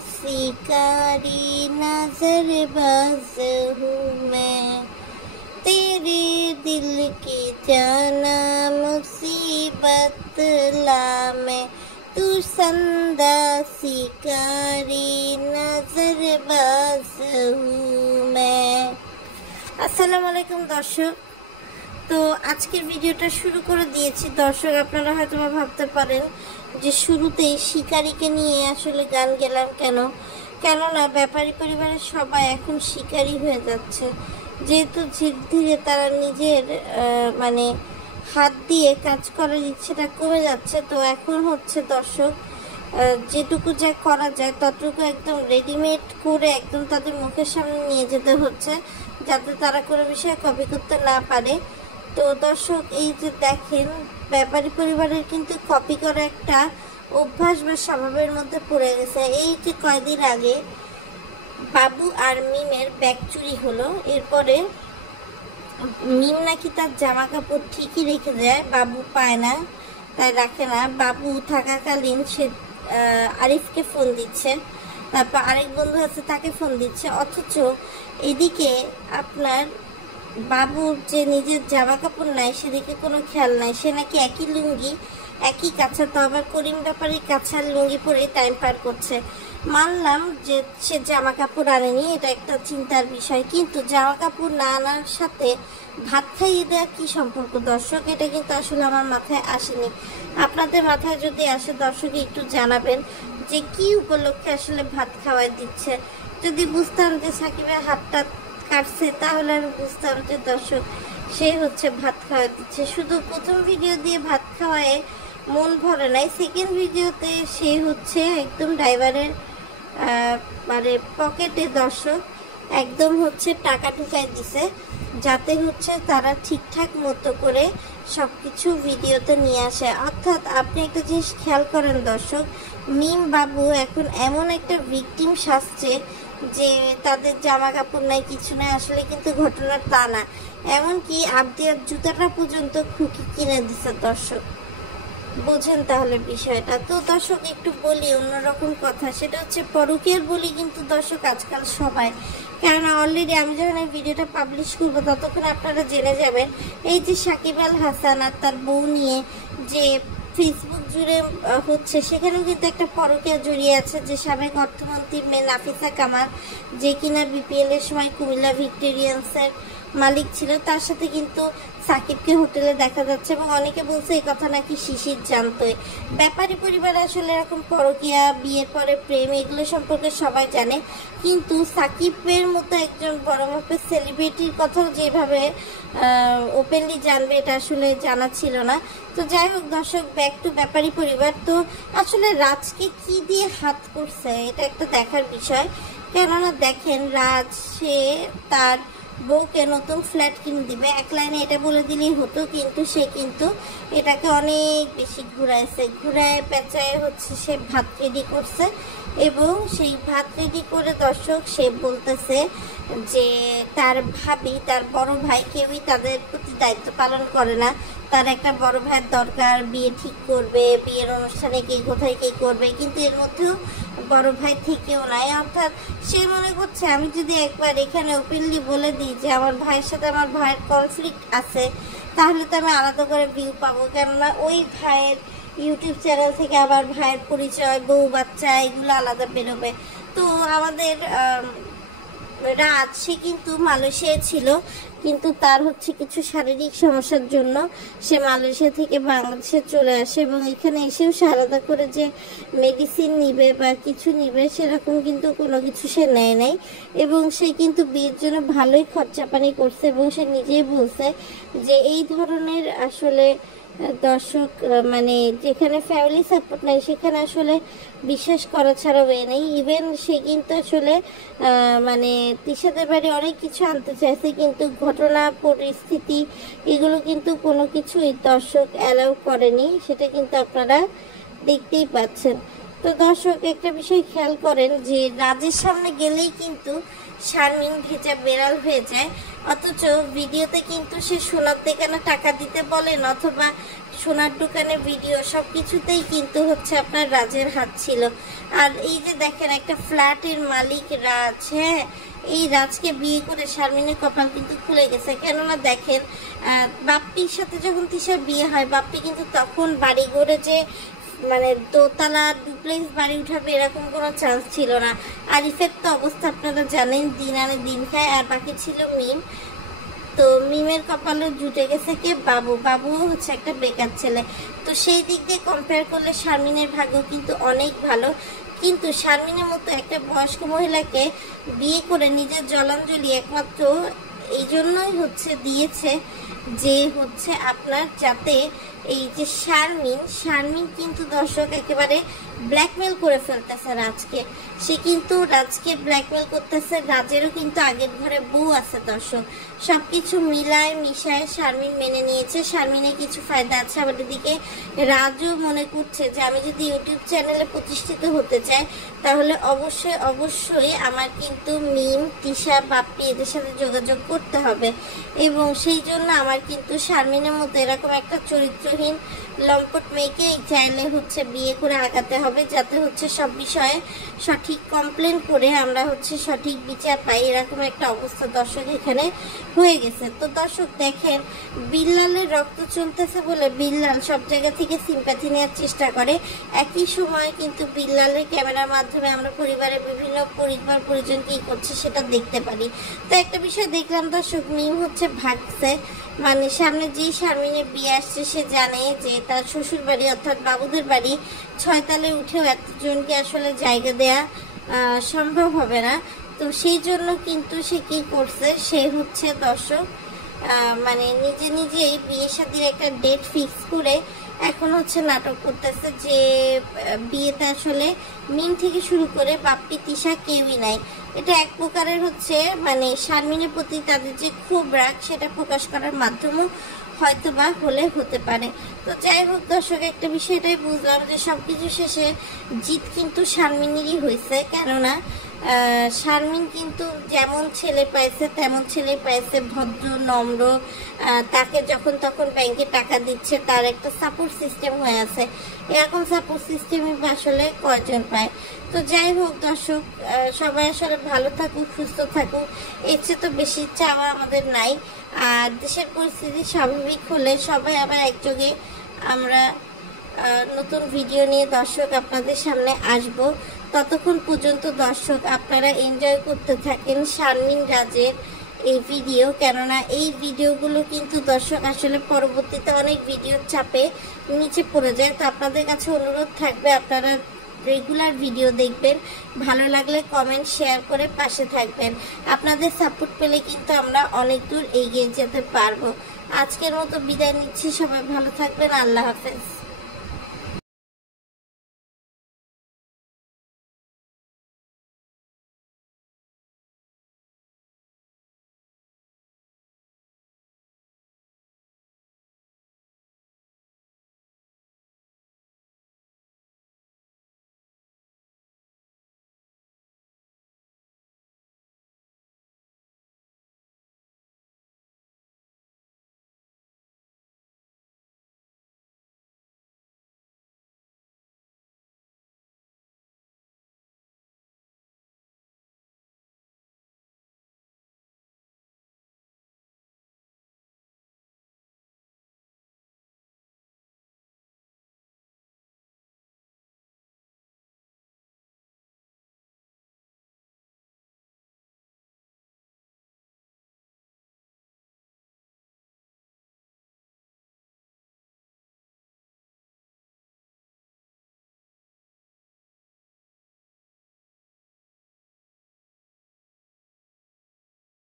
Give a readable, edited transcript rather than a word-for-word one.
शिकारी नजरबाज हूँ मैं, तेरे दिल की जाना मुसीबत ला मैं, तू संदा शिकारी नजरबाज हूँ मैं। আসসালামু আলাইকুম দর্শক। তো আজকের ভিডিওটা শুরু করে দিয়েছি। দর্শক আপনারা হয়তো ভাবতে পারেন যে শুরুতেই শিকারীকে নিয়ে আসলে গান গেলাম কেননা ব্যাপারী পরিবারের সবাই এখন শিকারী হয়ে যাচ্ছে, যেহেতু ধীরে ধীরে তারা নিজের মানে হাত দিয়ে কাজ করার ইচ্ছেটা কমে যাচ্ছে। তো এখন হচ্ছে দর্শক যেটুকু যা করা যায় ততটুকু একদম রেডিমেড করে একদম তাদের মুখের সামনে নিয়ে যেতে হচ্ছে, যাতে তারা কোনো বিষয়ে কপি করতে না পারে। তো দর্শক এই যে দেখেন, ব্যাপারী পরিবারের কিন্তু কপি করা একটা অভ্যাস বা স্বভাবের মধ্যে পড়ে গেছে। এই যে কয়দিন আগে বাবু আর মিমের ব্যাগ চুরি হলো, এরপরে মিম নাকি তার জামা কাপড় ঠিকই রেখে দেয়, বাবু পায় না তাই রাখে না। বাবু থাকাকালীন সে আরিফকে ফোন দিচ্ছে, তারপর আরেক বন্ধু আছে তাকে ফোন দিচ্ছে, অথচ এদিকে আপনার বাবুর যে নিজের জামা কাপড় নাই সেদিকে কোনো খেয়াল নাই। সে নাকি একই লুঙ্গি একই কাছা, তো আবার করিম ব্যাপারীর কাছার লুঙ্গি পরে টাইম পার করছে। মানলাম যে সে জামা কাপড় আনেনি, এটা একটা চিন্তার বিষয়, কিন্তু জামা কাপড় না আনার সাথে ভাত খাইয়ে দেওয়া কী সম্পর্ক দর্শক? এটা কিন্তু আসলে আমার মাথায় আসেনি। আপনাদের মাথায় যদি আসে দর্শক একটু জানাবেন যে কি উপলক্ষে আসলে ভাত খাওয়াই দিচ্ছে। যদি বুঝতাম যে সাকিবের হাতটা কাটছে তাহলে আমি বুঝতাম যে দর্শক সে হচ্ছে ভাত খাওয়া দিচ্ছে। শুধু প্রথম ভিডিও দিয়ে ভাত খাওয়ায় মন ভরে নাই, সেকেন্ড ভিডিওতে সে হচ্ছে একদম ড্রাইভারের মানে পকেটে দর্শক একদম হচ্ছে টাকা ঢুকাই দিছে, যাতে হচ্ছে তারা ঠিকঠাক মতো করে সব কিছু ভিডিওতে নিয়ে আসে। অর্থাৎ আপনি একটা জিনিস খেয়াল করেন দর্শক, মিম বাবু এখন এমন একটা ভিকটিম সাজছে যে তাদের জামা কাপড় নাই কিছু নাই, আসলে কিন্তু ঘটনা তা না। এমনকি আবদিয়ার জুতাটা পর্যন্ত খুকি কিনে দিছে দর্শক, বোঝেন তাহলে বিষয়টা। তো দর্শক একটু বলি অন্যরকম কথা, সেটা হচ্ছে পরকীয়ার বলি কিন্তু দর্শক আজকাল সবাই, কেননা অলরেডি আমি যখন এই ভিডিওটা পাবলিশ করবো ততক্ষণ আপনারা জেনে যাবেন এই যে সাকিব আল হাসান আর তার বউ নিয়ে যে ফেসবুক জুড়ে হচ্ছে, সেখানেও কিন্তু একটা পরকীয়া জড়িয়ে আছে। যে সাবেক অর্থমন্ত্রীর মেয়ে নাফিসা কামাল, যে কিনা বিপিএল এর সময় কুমিল্লা ভিক্টোরিয়ান্সের মালিক ছিল, তার সাথে কিন্তু সাকিবকে হোটেলে দেখা যাচ্ছে এবং অনেকে বলছে এই কথা নাকি শিশির জানতোই। ব্যাপারী পরিবারে আসলে এরকম পরকীয়া, বিয়ের পরে প্রেম, এগুলো সম্পর্কে সবাই জানে, কিন্তু সাকিবের মতো একজন বড় মাপের সেলিব্রিটির কথাও যেভাবে ওপেনলি জানবে এটা আসলে জানা ছিল না। তো যাই হোক দর্শক, ব্যাক টু ব্যাপারী পরিবার। তো আসলে রাজকে কি দিয়ে হাত করছে এটা একটা দেখার বিষয়, কেননা দেখেন রাজ সে তার বউকে নতুন ফ্ল্যাট কিনে দিবে, এক লাইনে এটা বলে দিলেই হতো, কিন্তু সে কিন্তু এটাকে অনেক বেশি ঘুরায় পেঁচায় হচ্ছে সে ভাত রেডি করছে। এবং সেই ভাত রেডি করে দর্শক সে বলতেছে যে তার ভাবি, তার বড় ভাই কেউই তাদের প্রতি দায়িত্ব পালন করে না, তার একটা বড় ভাইয়ের দরকার, বিয়ে ঠিক করবে, বিয়ের অনুষ্ঠানে কে কোথায় কে করবে, কিন্তু এর মধ্যেও বড় ভাই থেকেও নাই। অর্থাৎ সে মনে করছে আমি যদি একবার এখানে ওপেনলি বলে দিই যে আমার ভাইয়ের সাথে আমার ভাইয়ের কনফ্লিক্ট আছে, তাহলে তো আমি আলাদা করে ভিউ পাবো, কেননা ওই ভাইয়ের ইউটিউব চ্যানেল থেকে আবার ভাইয়ের পরিচয়, বউ বাচ্চা এগুলো আলাদা বেরোবে। তো আমাদের রাজ সে কিন্তু মালয়েশিয়ায় ছিল, কিন্তু তার হচ্ছে কিছু শারীরিক সমস্যার জন্য সে মালয়েশিয়া থেকে বাংলাদেশে চলে আসে এবং এখানে এসেও সে আলাদা করে যে মেডিসিন নিবে বা কিছু নিবে সেরকম কিন্তু কোনো কিছু সে নেয় নাই। এবং সে কিন্তু বিয়ের জন্য ভালোই খরচাপানি করছে এবং সে নিজেই বলছে যে এই ধরনের আসলে দর্শক মানে যেখানে ফ্যামিলি সাপোর্ট নেই সেখানে আসলে বিশ্বাস করা ছাড়া ওয়ে নেই। ইভেন সে কিন্তু আসলে মানে তিশাদের বাড়ি অনেক কিছু আনতে চাইছে, কিন্তু ঘটনা পরিস্থিতি এগুলো কিন্তু কোনো কিছুই দর্শক অ্যালাউ করেনি, সেটা কিন্তু আপনারা দেখতেই পাচ্ছেন। তো দর্শক একটা বিষয় খেয়াল করেন যে রাজের সামনে গেলেই কিন্তু শারমিন ভেজা বেড়াল হয়ে যায়, অথচ ভিডিওতে কিন্তু সে সোনার দোকানে টাকা দিতে বলেন অথবা সোনার দোকানে ভিডিও সব কিছুতেই কিন্তু হচ্ছে আপনার রাজের হাত ছিল। আর এই যে দেখেন একটা ফ্ল্যাটের মালিক রাজ, হ্যাঁ এই রাজকে বিয়ে করে শারমিনের কপাল কিন্তু খুলে গেছে। কেননা দেখেন বাপ্পির সাথে যখন তিশার বিয়ে হয়, বাপ্পি কিন্তু তখন বাড়ি গড়ে যে মানে দোতলা ডুপ্লেক্স বাড়ি উঠাবে এরকম কোনো চান্স ছিল না। আরিফের তো অবস্থা আপনারা জানেন, দিন আনে দিন খায়। আর বাকি ছিল মিম। তো মিমের কপালে জুটে গেছে কে? বাবু। বাবুও হচ্ছে একটা বেকার ছেলে। তো সেই দিক দিয়ে কম্পেয়ার করলে শারমিনের ভাগ্য কিন্তু অনেক ভালো। কিন্তু শারমিনের মতো একটা বয়স্ক মহিলাকে বিয়ে করে নিজের জলাঞ্জলি একমাত্র এই জন্যই হচ্ছে দিয়েছে যে হচ্ছে আপনার যাতে এই যে শারমিন কিন্তু দর্শক একেবারে ব্ল্যাকমেল করে ফেলতেছে রাজকে। সে কিন্তু রাজকে ব্ল্যাকমেল করতেছে। রাজেরও কিন্তু আগের ঘরে বউ আছে দর্শক। সবকিছু মিলায় মিশায় শারমিন মেনে নিয়েছে। শারমিনের কিছু ফায়দা আছে, আবার এদিকে রাজও মনে করছে যে আমি যদি ইউটিউব চ্যানেলে প্রতিষ্ঠিত হতে চাই তাহলে অবশ্যই আমার কিন্তু মিম, তিশা, বাপ্পি এদের সাথে যোগাযোগ করতে হবে এবং সেই জন্য আমার কিন্তু শারমিনের মতো এরকম একটা চরিত্রহীন লম্পট মেয়েকে চাইলে হচ্ছে বিয়ে করে আগাতে হবে, যাতে হচ্ছে সব বিষয়ে সঠিক কমপ্লেন করে আমরা হচ্ছে সঠিক বিচার পাই। এরকম একটা অবস্থা দর্শক এখানে হয়ে গেছে। তো দর্শক দেখেন, বিল্লালের রক্ত চলতেছে বলে বিল্লাল সব জায়গা থেকে সিম্প্যাথি নেওয়ার চেষ্টা করে। একই সময় কিন্তু বিল্লালের ক্যামেরার মাধ্যমে আমরা পরিবারের বিভিন্ন পরিজন কি করছে সেটা দেখতে পারি। তো একটা বিষয় দেখলাম দর্শক, মিম হচ্ছে ভাগছে, মানে সামনে যেই শারমিনের বিয়ে আসছে সে জানে যে তার শ্বশুর বাড়ি অর্থাৎ বাবুদের বাড়ি 6 তলায় উঠেও এতজনকে আসলে জায়গা দেয়া সম্ভব হবে না। তো সেই জন্য কিন্তু সে কি করছে, সে হচ্ছে দর্শক মানে নিজেই বিয়ে শাদীর একটা ডেট ফিক্স করে এখন হচ্ছে নাটক করতেছে যে বিয়েতে আসলে মিম থেকে শুরু করে বাপ্পি, তিশা কেউই নাই। এটা এক প্রকারের হচ্ছে মানে শারমিনের প্রতি তাদের যে খুব রাগ সেটা প্রকাশ করার মাধ্যমও হয়তো বা হতে পারে। তো যাই হোক দর্শক, একটা বিষয়টাই বুঝলাম যে সবকিছু শেষে জিত কিন্তু শারমিনেরই হয়েছে। কেননা শারমিন কিন্তু যেমন ছেলে পাইছে তেমন ছেলে পাইছে, ভদ্র নম্র, তাকে যখন তখন ব্যাংকে টাকা দিচ্ছে, তার একটা সাপোর্ট সিস্টেম হয়ে আছে। এরকম সাপোর্ট সিস্টেমই আসলে কয়জন পায়। তো যাই হোক দর্শক, সবাই আসলে ভালো থাকুক, সুস্থ থাকুক, এর চেয়ে তো বেশি চাওয়া আমাদের নাই। আর দেশের পরিস্থিতি স্বাভাবিক হলে সবাই আবার একযোগে আমরা নতুন ভিডিও নিয়ে দর্শক আপনাদের সামনে আসব। ততক্ষণ পর্যন্ত দর্শক আপনারা এনজয় করতে থাকেন শারমিন রাজের এই ভিডিও। কেননা এই ভিডিওগুলো কিন্তু দর্শক আসলে পরবর্তীতে অনেক ভিডিওর চাপে নিচে পড়ে যায়। তো আপনাদের কাছে অনুরোধ থাকবে আপনারা রেগুলার ভিডিও দেখবেন, ভালো লাগলে কমেন্ট শেয়ার করে পাশে থাকবেন। আপনাদের সাপোর্ট পেলে কিন্তু আমরা অনেক দূর এগিয়ে যেতে পারবো। আজকের মতো বিদায় নিচ্ছি, সবাই ভালো থাকবেন, আল্লাহ হাফেজ।